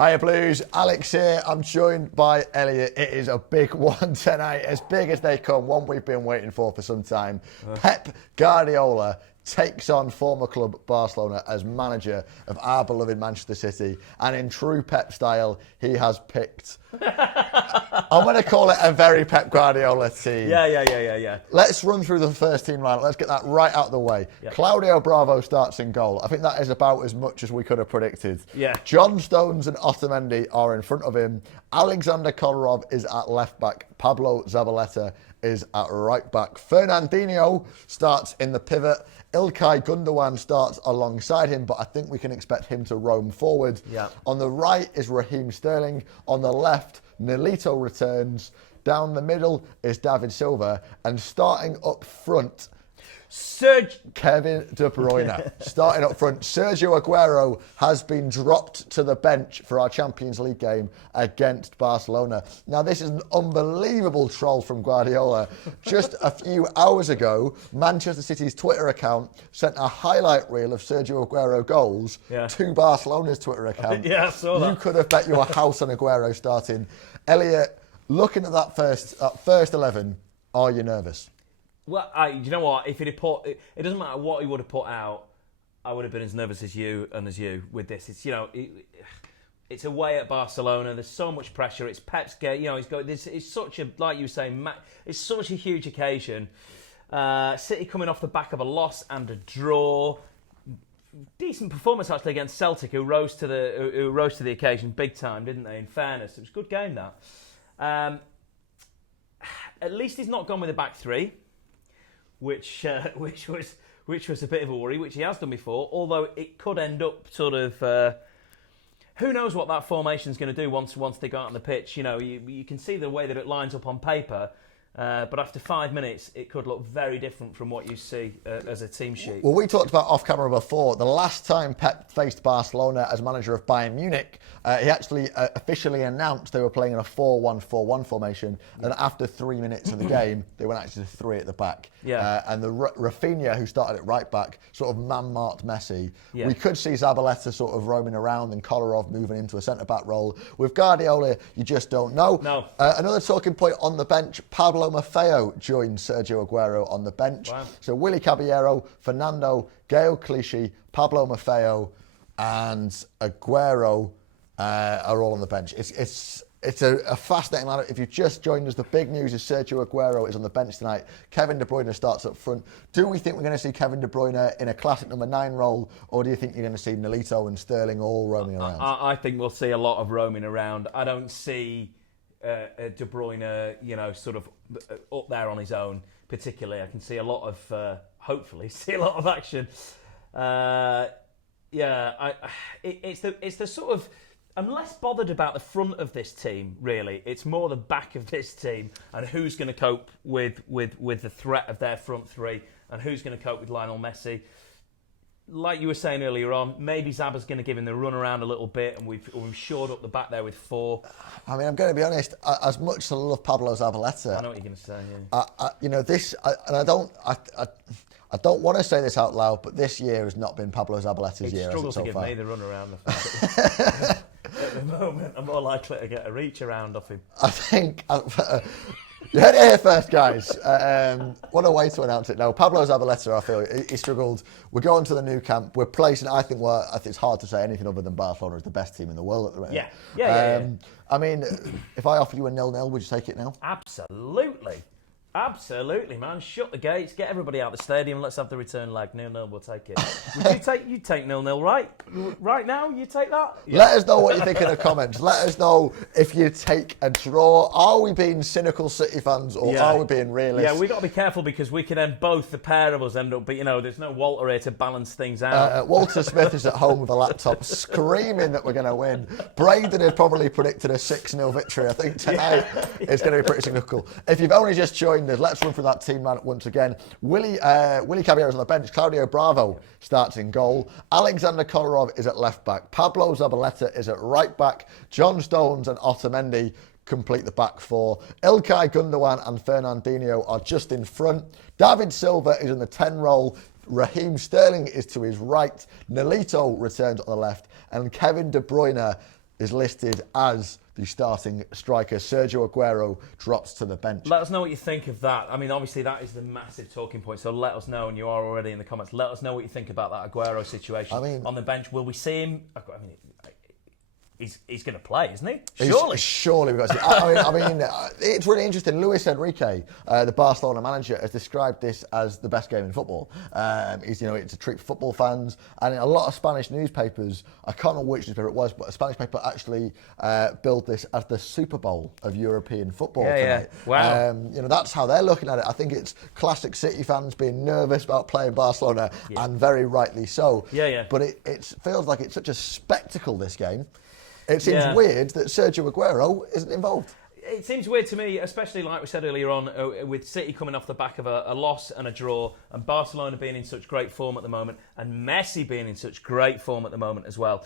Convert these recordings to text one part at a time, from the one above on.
Hiya Blues, Alex here. I'm joined by Elliot. It is a big one tonight, as big as they come, one we've been waiting for some time. Pep Guardiola takes on former club Barcelona as manager of our beloved Manchester City, and in true Pep style, he has picked, I'm going to call it a very Pep Guardiola team. Yeah. Let's run through the first team lineup. Let's get that right out of the way. Yeah. Claudio Bravo starts in goal. I think that is about as much as we could have predicted. Yeah. John Stones and Otamendi are in front of him. Alexander Kolarov is at left back. Pablo Zabaleta is at right back. Fernandinho starts in the pivot. Ilkay Gundogan starts alongside him, but I think we can expect him to roam forward. Yeah. On the right is Raheem Sterling. On the left, Nolito returns. Down the middle is David Silva. And starting up front, Kevin De Bruyne. Starting up front, Sergio Aguero has been dropped to the bench for our Champions League game against Barcelona. Now, this is an unbelievable troll from Guardiola. Just a few hours ago, Manchester City's Twitter account sent a highlight reel of Sergio Aguero goals to Barcelona's Twitter account. Yeah, I saw that. You could have bet your house on Aguero starting. Elliot, looking at that first 11, are you nervous? Well, you know what? If it doesn't matter what he would have put out, I would have been as nervous as you with this. It's it's away at Barcelona. There's so much pressure. It's Pep's game. He's got this. It's such a, like you were saying, it's such a huge occasion. City coming off the back of a loss and a draw. Decent performance actually against Celtic, who rose to the occasion big time, didn't they? In fairness, it was a good game that. At least he's not gone with a back three. Which was a bit of a worry, which he has done before. Although it could end up sort of, who knows what that formation's going to do once they go out on the pitch. You can see the way that it lines up on paper, but after 5 minutes, it could look very different from what you see as a team sheet. Well, we talked about off camera before. The last time Pep faced Barcelona as manager of Bayern Munich, he actually officially announced they were playing in a 4-1-4-1 formation. And after 3 minutes of the game, they went actually to three at the back. Yeah. And the Rafinha, who started at right back, sort of man-marked Messi. Yeah. We could see Zabaleta sort of roaming around and Kolarov moving into a centre-back role. With Guardiola, you just don't know. No. Another talking point on the bench, Pablo Maffeo joined Sergio Aguero on the bench. Wow. So Willy Caballero, Fernando, Gael Clichy, Pablo Maffeo and Aguero are all on the bench. It's a fascinating lineup. If you've just joined us, the big news is Sergio Aguero is on the bench tonight. Kevin De Bruyne starts up front. Do we think we're going to see Kevin De Bruyne in a classic number 9 role, or do you think you're going to see Nolito and Sterling all roaming around? I think we'll see a lot of roaming around. I don't see De Bruyne, sort of up there on his own particularly. I can see a lot of, hopefully, see a lot of action. It's the sort of, I'm less bothered about the front of this team, really. It's more the back of this team and who's going to cope with the threat of their front three and who's going to cope with Lionel Messi. Like you were saying earlier on, maybe Zaba's going to give him the run around a little bit, and we've shored up the back there with 4. I mean, I'm going to be honest. As much as I love Pablo Zabaleta, I know what you're going to say. Yeah. I don't want to say this out loud, but this year has not been Pablo Zabaleta's year. He struggles to so give far. Me the run around. At the moment, I'm more likely to get a reach around off him. I think you heard it here first, guys. What a way to announce it. No, Pablo Zabaleta, I feel he struggled. We're going to the new camp. We're placing. I think it's hard to say anything other than Barcelona is the best team in the world at the moment. Yeah. I mean, if I offered you a 0-0, would you take it now? Absolutely, man. Shut the gates, get everybody out of the stadium, let's have the return leg. 0-0, we'll take it. You'd take 0-0, right? Right now, you take that? Yeah. Let us know what you think in the comments. Let us know if you take a draw. Are we being cynical City fans or are we being realistic? Yeah, we've got to be careful because we can end both, the pair of us end up, but there's no Walter here to balance things out. Walter Smith is at home with a laptop screaming that we're going to win. Braden had probably predicted a 6-0 victory. I think tonight it's going to be pretty significant. If you've only just joined us, let's run through that team lineup once again. Willy Caballero's on the bench. Claudio Bravo starts in goal. Alexander Kolarov is at left back. Pablo Zabaleta is at right back. John Stones and Otamendi complete the back 4. Ilkay Gundogan and Fernandinho are just in front. David Silva is in the 10 role. Raheem Sterling is to his right. Nolito returns on the left. And Kevin De Bruyne is listed as the starting striker. Sergio Aguero drops to the bench. Let us know what you think of that. I mean, obviously, that is the massive talking point. So let us know, and you are already in the comments. Let us know what you think about that Aguero situation on the bench. Will we see him? I mean, he's going to play, isn't he? Surely we've got to see. I mean, it's really interesting. Luis Enrique, the Barcelona manager, has described this as the best game in football. It's a treat for football fans, and in a lot of Spanish newspapers, I can't remember which newspaper it was, but a Spanish paper actually billed this as the Super Bowl of European football tonight. Wow. That's how they're looking at it. I think it's classic City fans being nervous about playing Barcelona, and very rightly so. But it feels like it's such a spectacle, this game. It seems weird that Sergio Aguero isn't involved. It seems weird to me, especially like we said earlier on, with City coming off the back of a loss and a draw, and Barcelona being in such great form at the moment, and Messi being in such great form at the moment as well.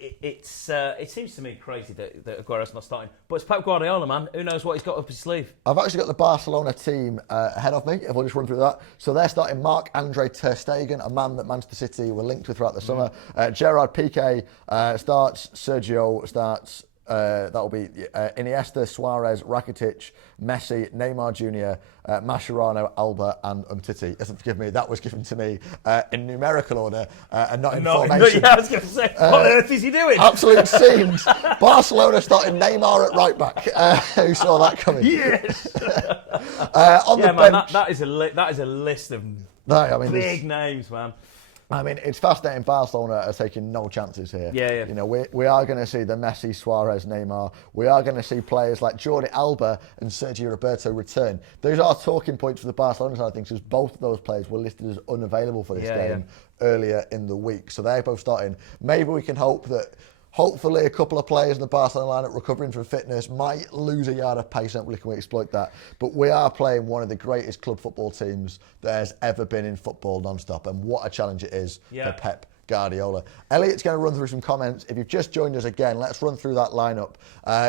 It seems to me crazy that Aguero's not starting. But it's Pep Guardiola, man. Who knows what he's got up his sleeve? I've actually got the Barcelona team ahead of me, if I'll just run through that. So they're starting Marc-Andre ter Stegen, a man that Manchester City were linked with throughout the summer. Gerard Piqué starts. Sergio starts. That'll be Iniesta, Suarez, Rakitic, Messi, Neymar Jr., Mascherano, Alba, and Umtiti. Forgive me, that was given to me in numerical order and not in formation. I was going to say, what on earth is he doing? Absolute scenes. Barcelona starting Neymar at right back. Who saw that coming? Yes. On the bench, that is a list of big names, man. I mean, it's fascinating. Barcelona are taking no chances here. We are going to see the Messi, Suarez, Neymar. We are going to see players like Jordi Alba and Sergio Roberto return. Those are talking points for the Barcelona side of things, because both of those players were listed as unavailable for this game earlier in the week. So they're both starting. Maybe we can hope that hopefully a couple of players in the Barcelona lineup recovering from fitness might lose a yard of pace. Hopefully can we exploit that. But we are playing one of the greatest club football teams there has ever been in football non-stop. And what a challenge it is for Pep Guardiola. Elliot's going to run through some comments. If you've just joined us again, let's run through that lineup.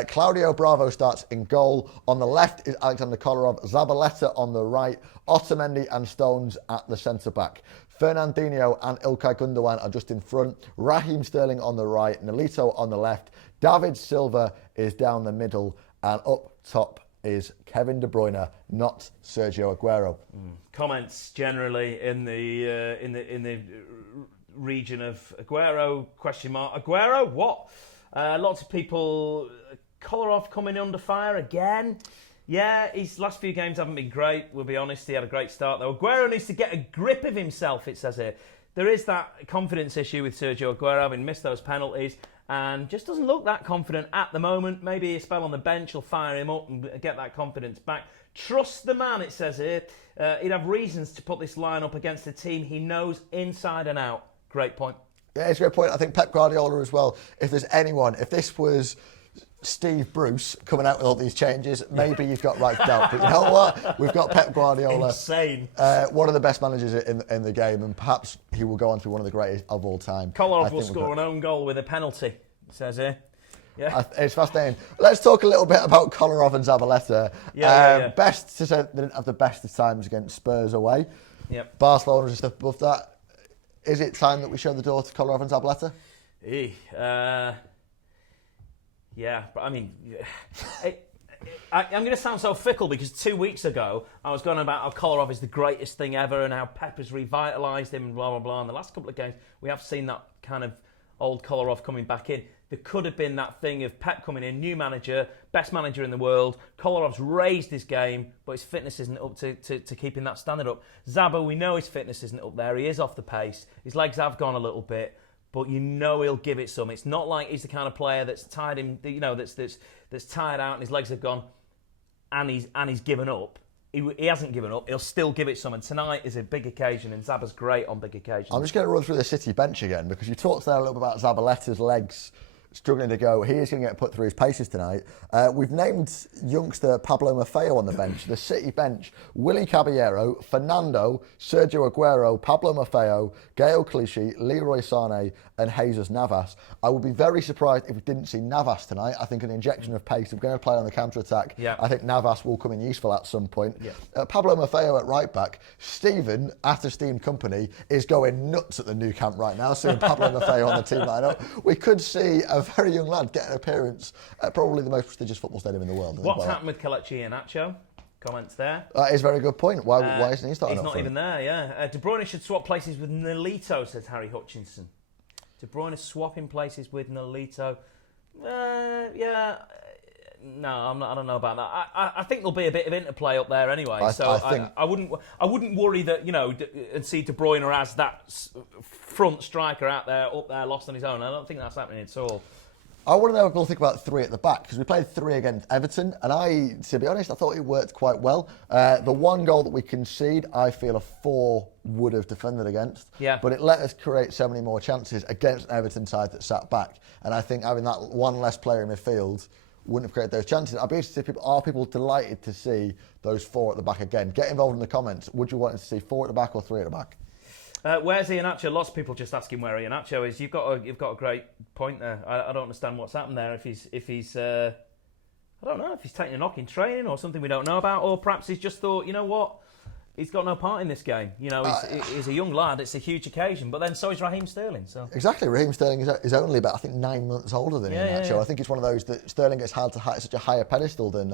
Claudio Bravo starts in goal. On the left is Alexander Kolarov, Zabaleta on the right, Otamendi and Stones at the centre-back. Fernandinho and Ilkay Gundogan are just in front. Raheem Sterling on the right, Nolito on the left. David Silva is down the middle, and up top is Kevin De Bruyne, not Sergio Aguero. Comments generally in the region of Aguero ? Aguero, what? Lots of people. Kolarov coming under fire again. Yeah, his last few games haven't been great, we'll be honest. He had a great start, though. Aguero needs to get a grip of himself, it says here. There is that confidence issue with Sergio Aguero, having missed those penalties, and just doesn't look that confident at the moment. Maybe a spell on the bench will fire him up and get that confidence back. Trust the man, it says here. He'd have reasons to put this line up against a team he knows inside and out. Great point. Yeah, it's a great point. I think Pep Guardiola as well, if there's anyone, if this was Steve Bruce coming out with all these changes, maybe you've got right to doubt. But you know what? We've got Pep Guardiola. Insane. One of the best managers in the game, and perhaps he will go on to be one of the greatest of all time. Kolarov will score an own goal with a penalty, it says here. Yeah. It's fascinating. Let's talk a little bit about Kolarov and Zabaleta. Best to say they didn't have the best of times against Spurs away. Yep. Barcelona's a step above that. Is it time that we show the door to Kolarov and Zabaleta? Yeah, but I mean, I'm going to sound so fickle because 2 weeks ago I was going about how Kolarov is the greatest thing ever and how Pep has revitalised him and blah, blah, blah. And the last couple of games, we have seen that kind of old Kolarov coming back in. There could have been that thing of Pep coming in, new manager, best manager in the world. Kolarov's raised his game, but his fitness isn't up to keeping that standard up. Zaba, we know his fitness isn't up there. He is off the pace. His legs have gone a little bit. But you know he'll give it some. It's not like he's the kind of player that's tired him, that's tired out and his legs have gone, and he's given up. He hasn't given up. He'll still give it some. And tonight is a big occasion, and Zaba's great on big occasions. I'm just going to run through the City bench again because you talked there a little bit about Zabaleta's legs struggling to go. He is going to get put through his paces tonight. We've named youngster Pablo Maffeo on the bench. The City bench: Willy Caballero, Fernando, Sergio Aguero, Pablo Maffeo, Gael Clichy, Leroy Sané, and Jesus Navas. I would be very surprised if we didn't see Navas tonight. I think an injection of pace. If we're going to play on the counter-attack, I think Navas will come in useful at some point. Pablo Maffeo at right back. Stephen, at Esteemed Company, is going nuts at the new camp right now, seeing Pablo Maffeo on the team lineup. We could see a very young lad get an appearance at probably the most prestigious football stadium in the world. What's happened with Kelechi Iheanacho? Comments there. That is a very good point. Why isn't he starting? He's not even there. De Bruyne should swap places with Nolito, says Harry Hutchinson. De Bruyne swapping places with Nolito. No, I don't know about that. I think there'll be a bit of interplay up there anyway. I wouldn't worry that and see De Bruyne as that front striker up there lost on his own. I don't think that's happening at all. I want to know what people think about 3 at the back, because we played 3 against Everton, and to be honest, I thought it worked quite well. The one goal that we concede, I feel a 4 would have defended against, but it let us create so many more chances against an Everton side that sat back, and I think having that one less player in midfield wouldn't have created those chances. I'd be interested to see are people delighted to see those 4 at the back again? Get involved in the comments. Would you want to see 4 at the back or 3 at the back? Where's Iheanacho? Lots of people just asking where Iheanacho is. You've got a great point there. I don't understand what's happened there. If he's I don't know if he's taking a knock in training or something we don't know about, or perhaps he's just thought, you know what, he's got no part in this game. He's a young lad. It's a huge occasion, but then so is Raheem Sterling. So exactly, Raheem Sterling is only about 9 months older than Iheanacho. I think it's one of those that Sterling gets held to such a higher pedestal than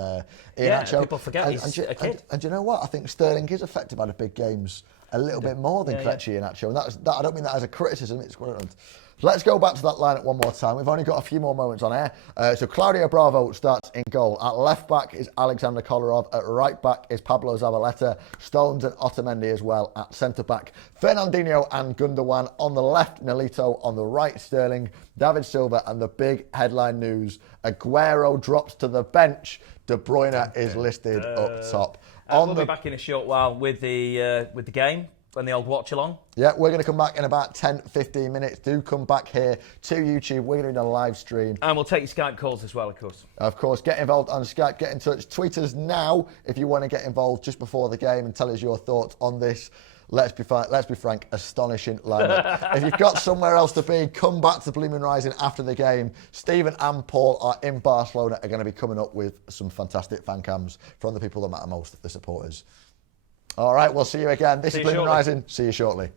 Iheanacho. People forget he's a kid. And you know what? I think Sterling is affected by the big games a little bit more than Kelechi Iheanacho, and that I don't mean that as a criticism. It's let's go back to that lineup one more time. We've only got a few more moments on air. So Claudio Bravo starts in goal. At left back is Alexander Kolarov. At right back is Pablo Zabaleta. Stones and Otamendi as well at centre back. Fernandinho and Gundogan on the left. Nolito on the right. Sterling, David Silva, and the big headline news: Aguero drops to the bench. De Bruyne is listed up top. We'll be back in a short while with the game and the old watch along. Yeah, we're going to come back in about 10-15 minutes. Do come back here to YouTube. We're going to do a live stream. And we'll take your Skype calls as well, of course. Of course, get involved on Skype, get in touch. Tweet us now if you want to get involved just before the game and tell us your thoughts on this. Let's be frank, astonishing lineup. If you've got somewhere else to be, come back to Blue Moon Rising after the game. Stephen and Paul are in Barcelona, are going to be coming up with some fantastic fan cams from the people that matter most, the supporters. All right, we'll see you again. This is Blue Moon Rising. See you shortly.